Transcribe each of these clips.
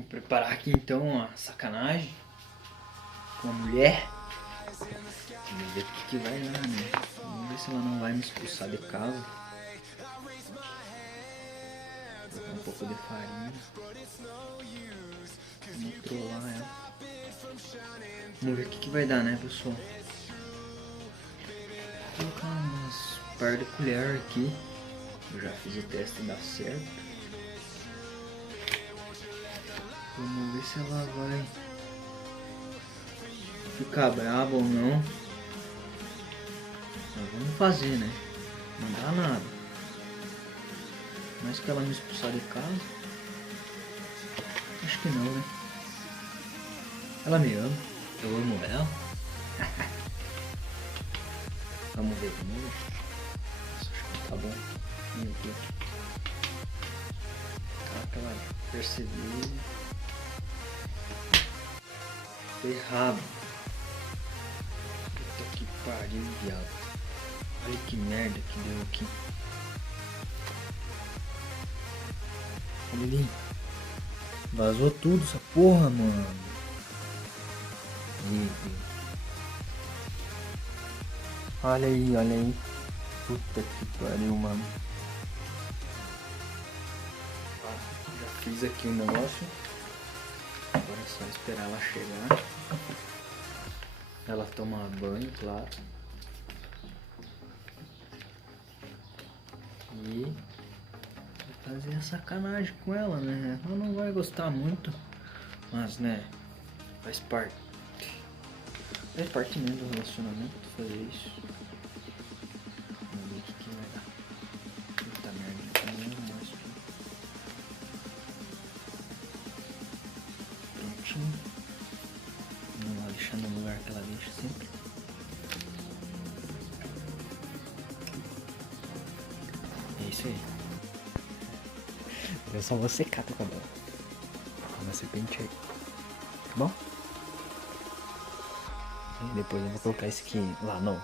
Vou preparar aqui então uma sacanagem com a mulher. Vamos ver o que vai dar, né? Vamos ver se ela não vai me expulsar de casa. Vou botar um pouco de farinha. Vamos trollar ela. Vamos ver o que vai dar, né, pessoal? Vou colocar umas par de colher aqui. Eu já fiz o teste e dá certo. Vamos ver se ela vai ficar brava ou não. Mas vamos fazer, né? Não dá nada. Mas que ela me expulsar de casa? Acho que não, né? Ela me ama. Eu amo ela. Vamos ver de novo. Nossa, acho que tá bom. Meu Deus. Tá aquela percebeu. Tô errado. Puta que pariu, viado. Olha que merda que deu aqui. Olha ali. Vazou tudo essa porra, mano. Olha aí, olha aí. Puta que pariu, mano. Já fiz aqui o negócio. Agora é só esperar ela chegar. Ela toma banho, claro. E vou fazer a sacanagem com ela, né? Ela não vai gostar muito. Mas, né? Faz parte. Faz parte mesmo do relacionamento fazer isso. Vamos ver o que vai dar. Puta merda, não mais. Prontinho. Vamos lá, deixar no lugar que ela deixa sempre. É isso aí. Eu só vou secar teu cabelo. Como esse pente aí. Tá bom? E depois eu vou colocar esse aqui lá no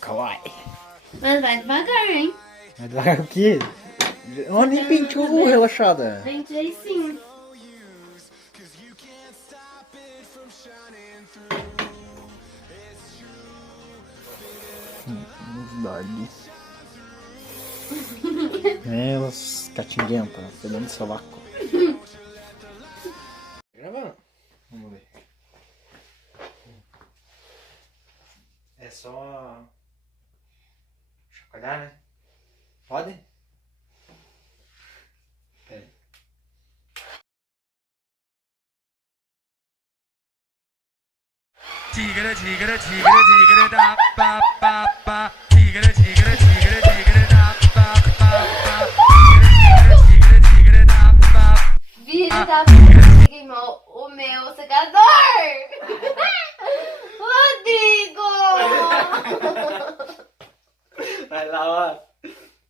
kawaii. Mas vai devagar, hein? Vai devagar o quê? Oh, nem penteou, relaxada. Pentei sim. É, os catinguentas, pegando seu vácuo. Gravando. Vamos ver. É só chacoalhar, né? Pode? Pera aí. Tigre, tigre, tigre, tigre, da pa pa pa. Tigre, tigre, tigre, tigre, da pa pa pa. Tigre, tigre, tigre, da pa. Filho da puta, que queimou o meu secador! Rodrigo! Vai lá, ó.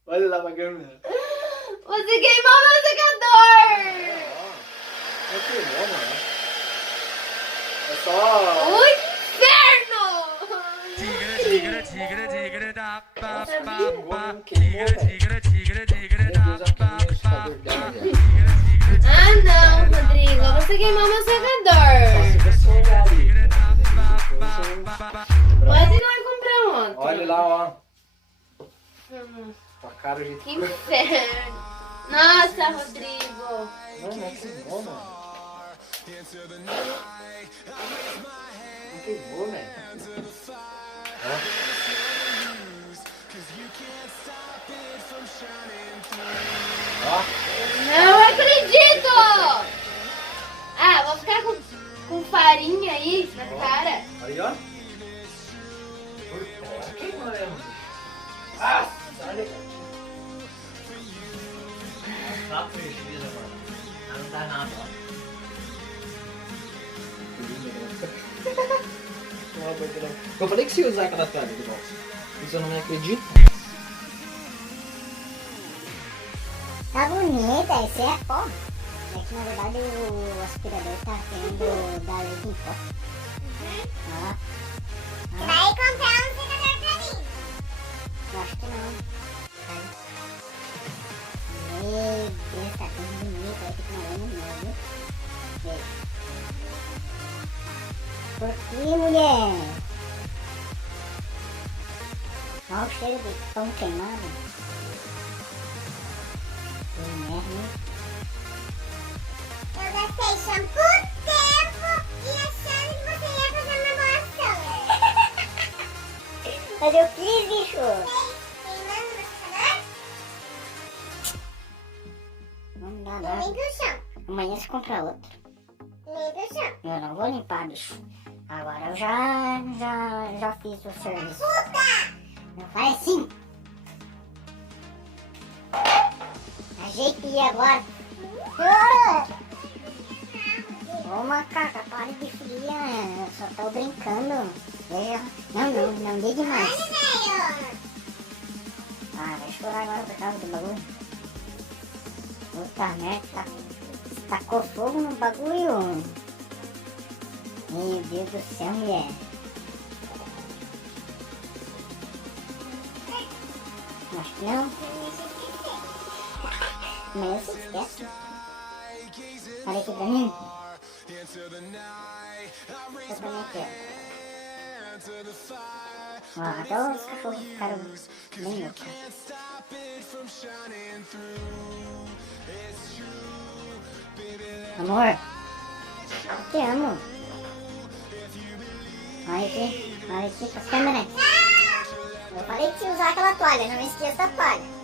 Olha lá pra câmera. Você queimou meu secador! Não queimou, mano. É só... O inferno! Tigre, tigre, tigre, tigre, da pa pa pa. Queimou, Tigre, tigre, tigre, tigre, Meu da Deus, aqui pa no pa liquidificador pa. dela, velho. Ah não, Rodrigo, você queimou meu secador! Você só olhar ali. Pode ir lá comprar outro. Olha lá, ó. Tua cara, o jeito Que inferno! Nossa, Rodrigo! Não, não queimou, mano. Não queimou, velho. Ó. Ó. Não acredito! Ah, vou ficar com farinha aí na cara. Aí, ó. Ó, queimou mesmo. Ah, olha. Dá prejuízo, mano. Não dá nada, ó. Eu falei que se usar aquela toalha de volta. Você não me acredita? Tá bonita, esse é pó. É que na verdade o aspirador tá tendo da lei de pó. Ó. Vai comprar um secador pra mim? Eu acho que não. Meu Deus, tá tão bonito. Vai ter que morar no meu, viu? por aqui, mulher. Olha o cheiro de pão queimado. Que merda. Eu gastei shampoo, tempo e achando que você ia fazer uma boa ação. Mas eu fiz, bicho. Não dá nada. Limpa o chão. Amanhã você compra outro. Limpa o chão. Eu não vou limpar, bicho. Agora eu já fiz o serviço. Puta! Não faz assim. Ajeite agora. Ô macaca, pare de friar. Eu só tô brincando. Não dê demais. Ah, vai chorar agora por causa do bagulho. Puta merda, tacou fogo no bagulho. Meu Deus do céu, mulher. Acho que não. Mas eu se esquece. Olha aqui pra mim. Eu também quero. Ó, até os cachorros ficaram bem loucos. Amor, eu te amo. Olha aqui pra câmera. Eu falei que ia usar aquela toalha, não esqueça a toalha.